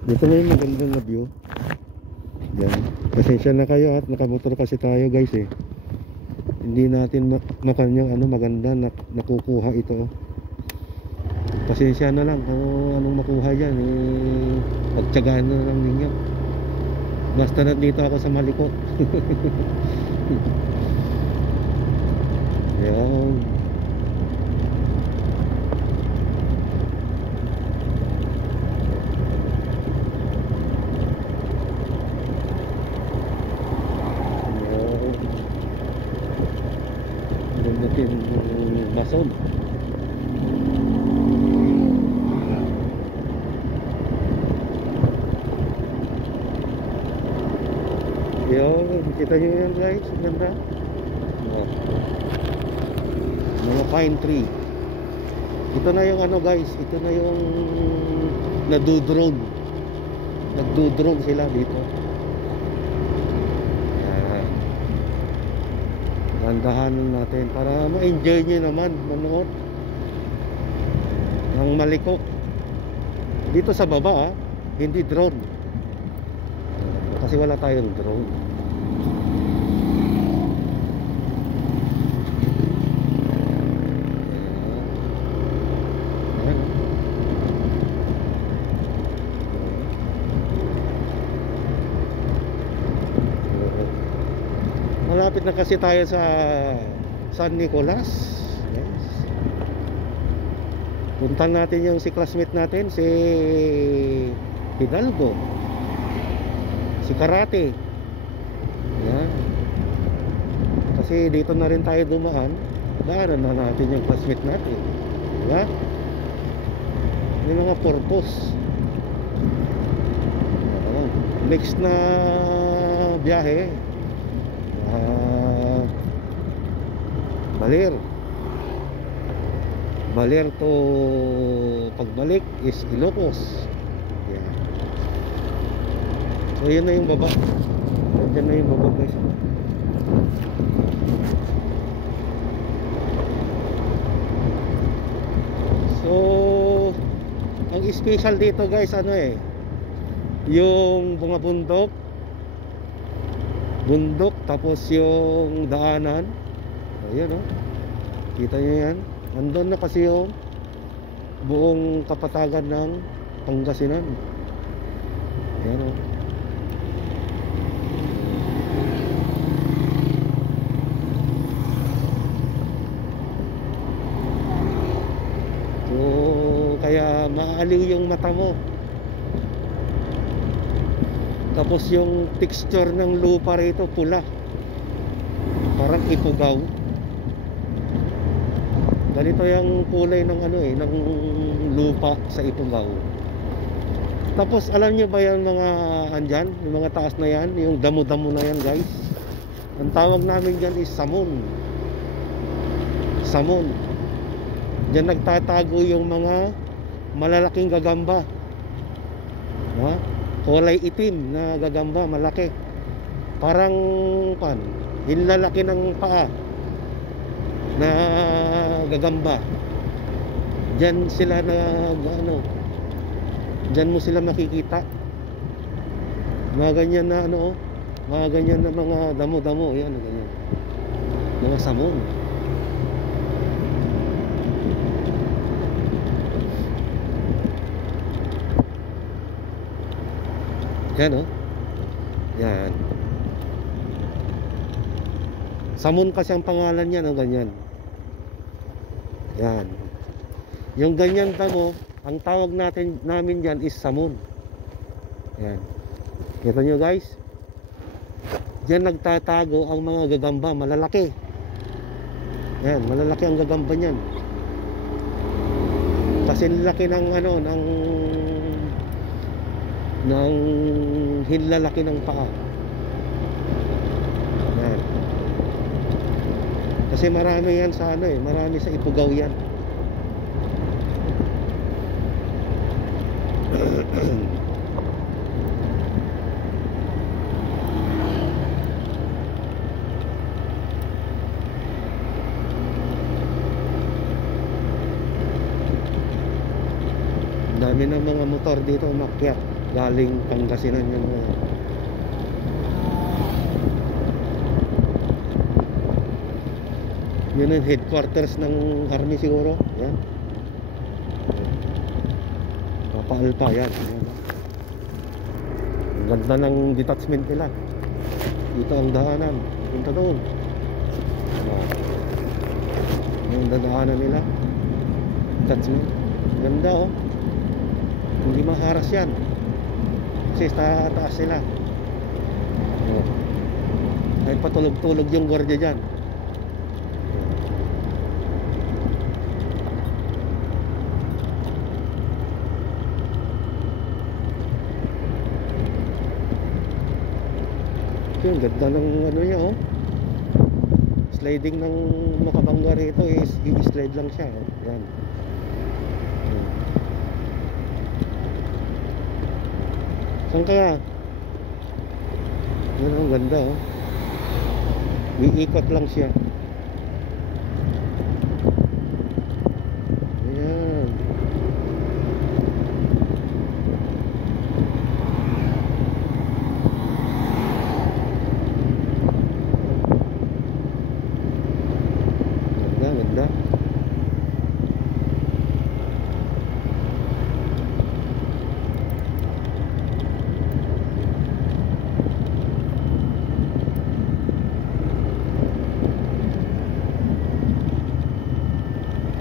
Dito may magandang na view. Yan. Pasensya na kayo at nakamotor kasi tayo guys eh. Hindi natin makanyang maganda na nakukuha ito. Pasensya na lang kung anong makuha dyan eh, pagtsagaan na lang ninyo. Basta nandito ako sa Maliko. Yan. Natin Mason. Yung kita nyo yan guys, ganda. Mga pine tree. Ito na yung guys, ito na yung nagdudrone sila dito. Gandahanan natin para ma-enjoy nyo naman manood ng Maliko dito sa baba hindi drone kasi wala tayong drone. Malapit na kasi tayo sa San Nicolas. Yes. Puntan natin yung si classmate natin, si Hidalgo, si Karate. Yan. Kasi dito na rin tayo dumaan. Daanan na natin yung classmate natin. Diba? May mga purpose. Next na biyahe Baler to pagbalik is Ilocos. Yeah. So yun na yung baba. Diyan na yung baba guys. So ang special dito guys yung mga bundok tapos yung daanan. Ayan kita nyo yan. Andun na kasi yung buong kapatagan ng Pangasinan. Ayan so kaya maaliw yung mata mo. Tapos yung texture ng lupa rito pula, parang ipugaw. Ganito yung kulay ng ng lupa sa Ipugaw. Tapos alam nyo ba yung mga andyan, yung mga taas na yan, yung damo-damo na yan guys, ang tawag namin dyan is samon. Dyan nagtatago yung mga malalaking gagamba, kulay itim na gagamba, malaki, parang hinlalaki ng paa na gagamba. Diyan sila diyan mo sila makikita. Mga ganyan na mga ganyan na mga damo-damo, yan ganyan. Mga samon. Yan yan. Samon kasi ang pangalan niya ganyan. Yan. Yung ganyan damo, ang tawag namin diyan is samon. Yan. Kita nyo guys? Diyan nagtatago ang mga gagamba, malalaki. Yan, malalaki ang gagamba niyan. Kasi laki ng ng hinlalaki ng paa. Yan. Kasi marami yan sa marami sa Ipugaw yan. Dami ng mga motor dito umakyat. galing Pangasinan yung yun yung headquarters ng army siguro. Yan, Papaalpa yan, yan. Ang ganda ng detachment nila. Dito ang daanan punta doon. Yung dadaanan nila detachment. Ganda oh. Hindi maharas yan kasi taas sila. Kahit patulog-tulog yung gwardiya dyan. Yung ganda ng ano niya oh. Sliding ng makabangga rito is i-slide lang siya oh. Yan. Saan kaya? Yan ang ganda oh. Iikot lang siya. Ayan. Ganda.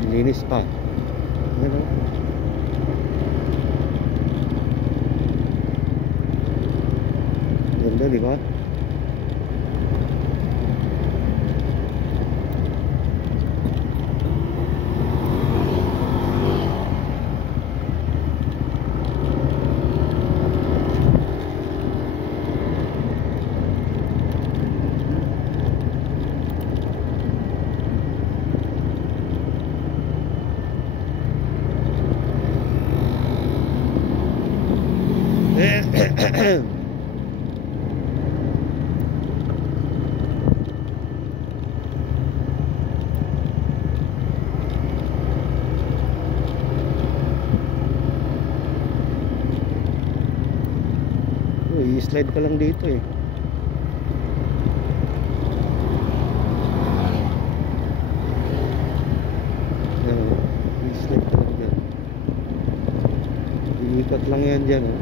Linis pa. Ano? Ganda, di ba? I-slide pa lang dito eh. I-slide pa lang dyan. Iikat lang yan dyan oh.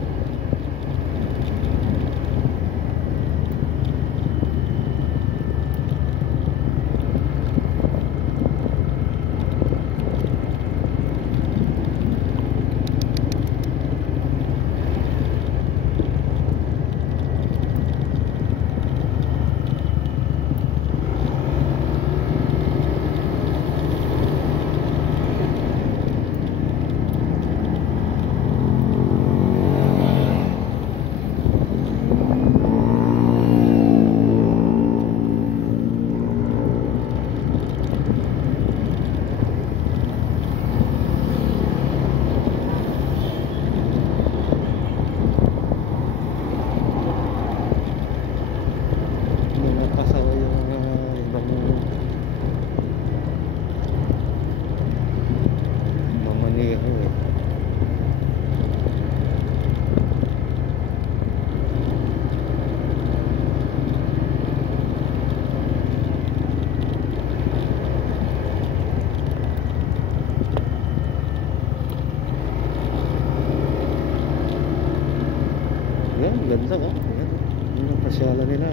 Ganda oh. Ayan, yun ang pasyalan nila.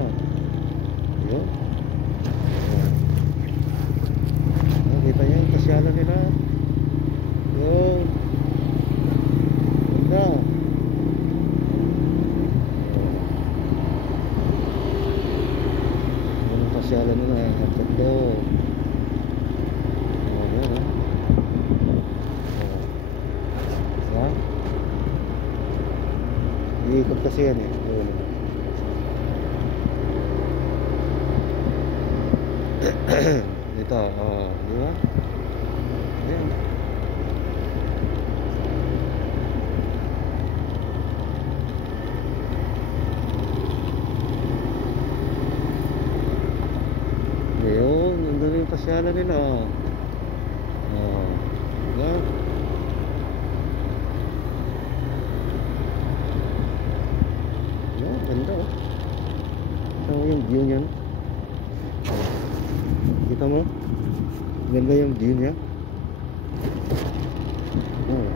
Yun. Nakita niyo yung pasyalan nila. Yun. Ganda. Yun ang pasyalan nila. Ganda. Ayan oh. Diba? Iikot kasi yan eh. Yun. Dito, di ba? Ayan. Ayun, nandun yung pasyalan nila. Diba? view niyan. Kita mo? Ganda yung view niya. Oh.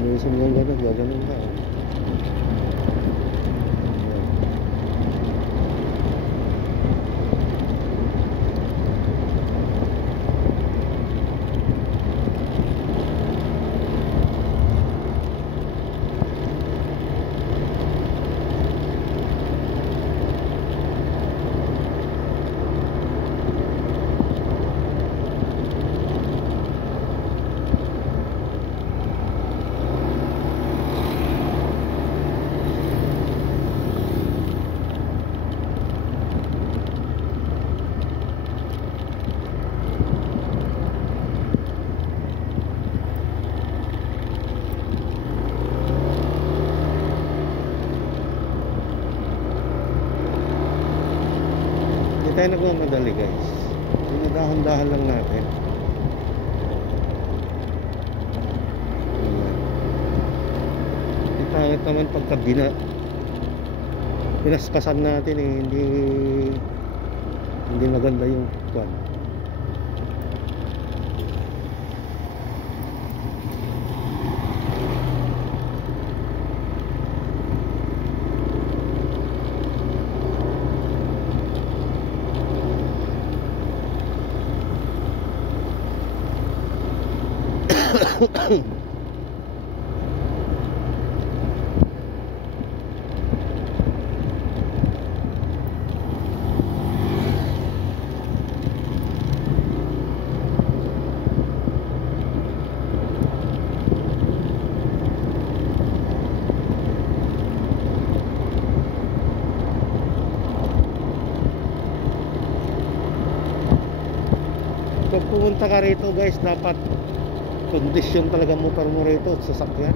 May isang gaganon ka. Oh. Hindi tayo nagmamadali guys. Dahan-dahan lang natin. Pangit naman pagka pinaspasan natin eh, hindi maganda yung kwan. Pag pumunta ka rito guys, dapat kondisyon talaga motor mo rito at sasakyan.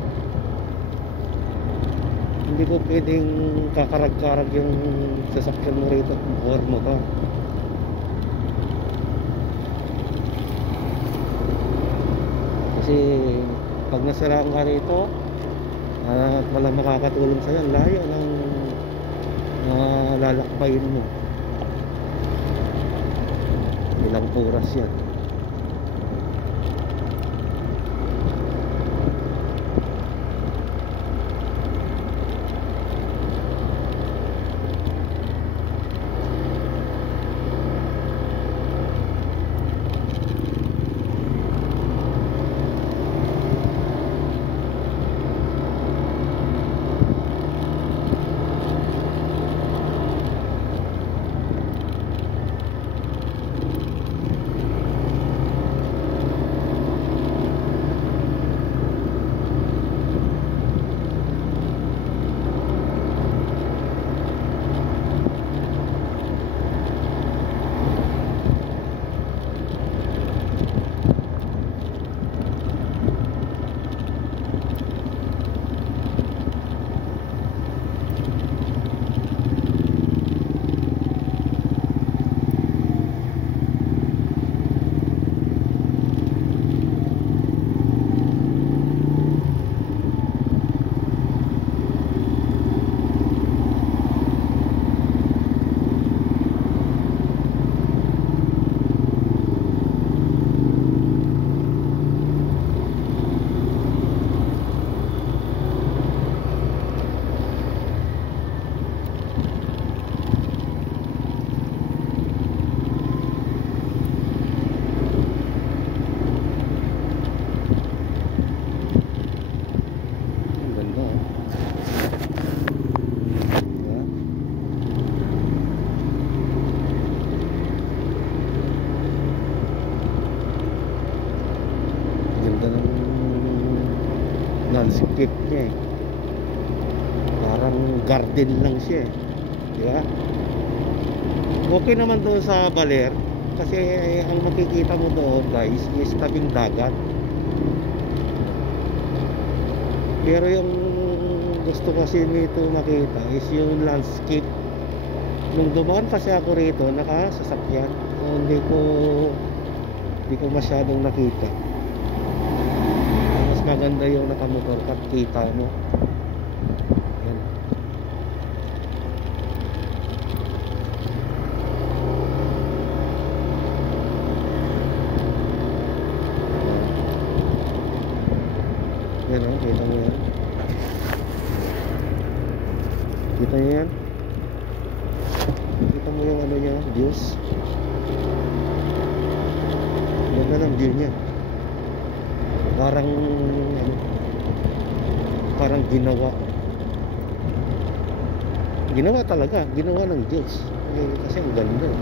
Hindi ko pwedeng kakarag-karag yung sasakyan mo rito or motor. Kasi pag nasiraan ka rito at walang makakatulong sa'yo, layo ng lalakbayin mo. Ilang oras yan. landscape niya eh. Parang garden lang siya eh. Di ba? Okay naman doon sa Baler kasi ang makikita mo doon guys is tabing dagat. Pero yung gusto kasi nito makita is yung landscape. Nung dumaan kasi ako rito nakasasakyan, so hindi ko masyadong nakita. Mas maganda yung nakamotor at kita mo. Yan. Kita niyo yan? Kita mo yung ano niya, views. Ganda ng view niya. Parang ano, parang ginawa talaga, ginawa ng Diyos. Kasi ang ganda.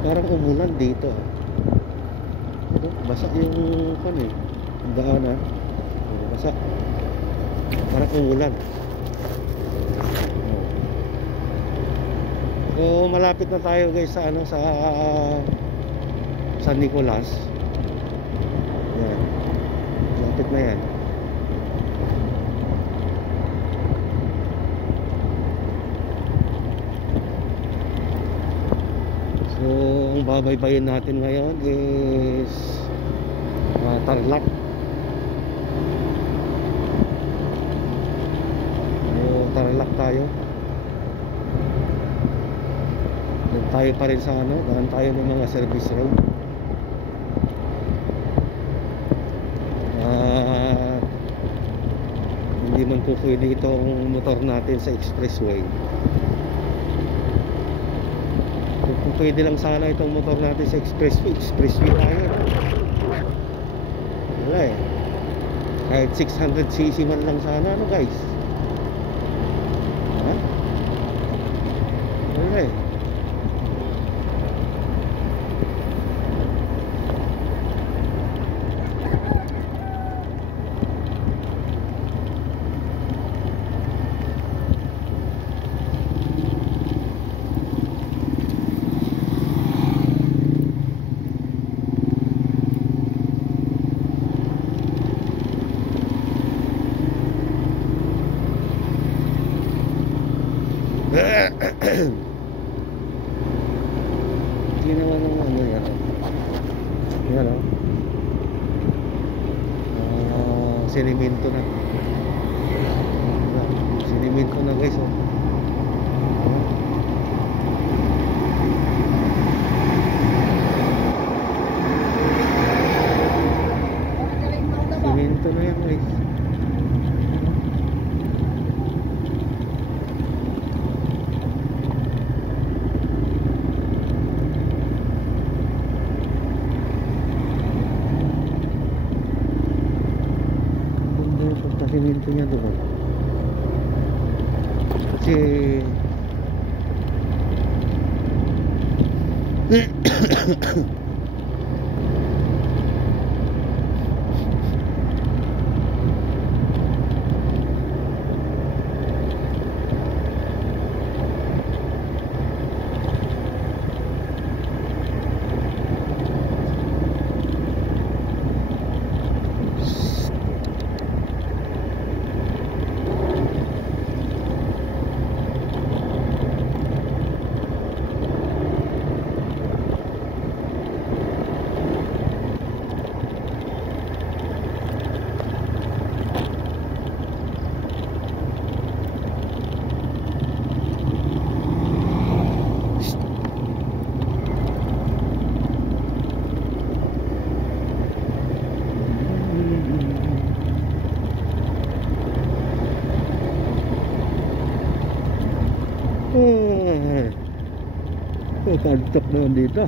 Parang umulan dito. Ano, basa yung daanan. Basa. Parang umulan. So malapit na tayo guys sa sa San Nicolas. Yan. Malapit na yan. So ang babaybayin natin ngayon is Tarlac. So Tarlac tayo. Tayo pa rin sa daan tayo ng mga service road. Hindi man po pwede itong motor natin sa expressway. Kung pwede lang sana itong motor natin sa expressway tayo. Wala eh. Kahit 600cc man lang sana guys. Ha? Wala eh. Ginawa ng yan. Yan siniminto na. Siniminto na guys Siniminto na yan guys. Siminto niya doon kasi kantok na dito.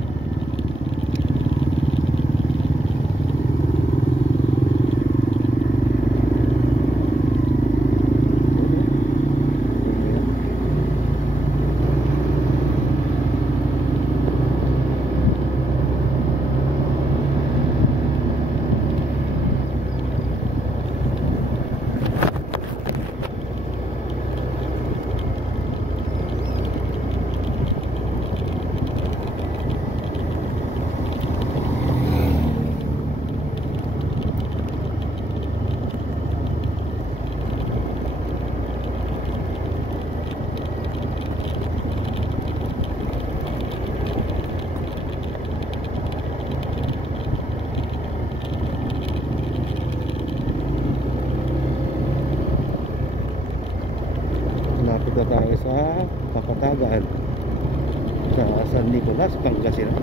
San Nicolas, Pangasinan.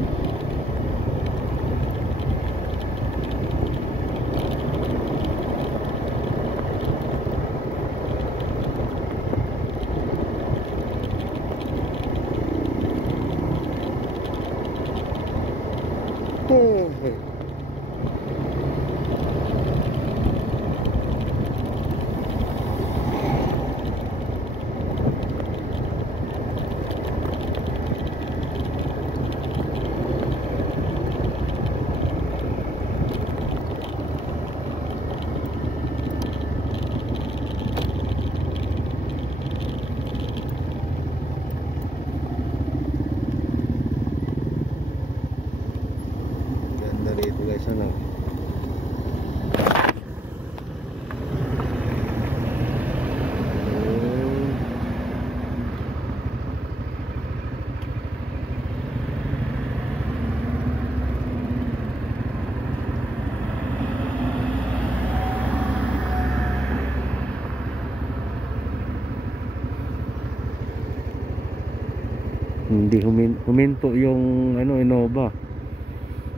Ganda rito guys, ano. Hindi huminto yung ano Innova,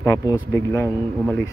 tapos biglang umalis.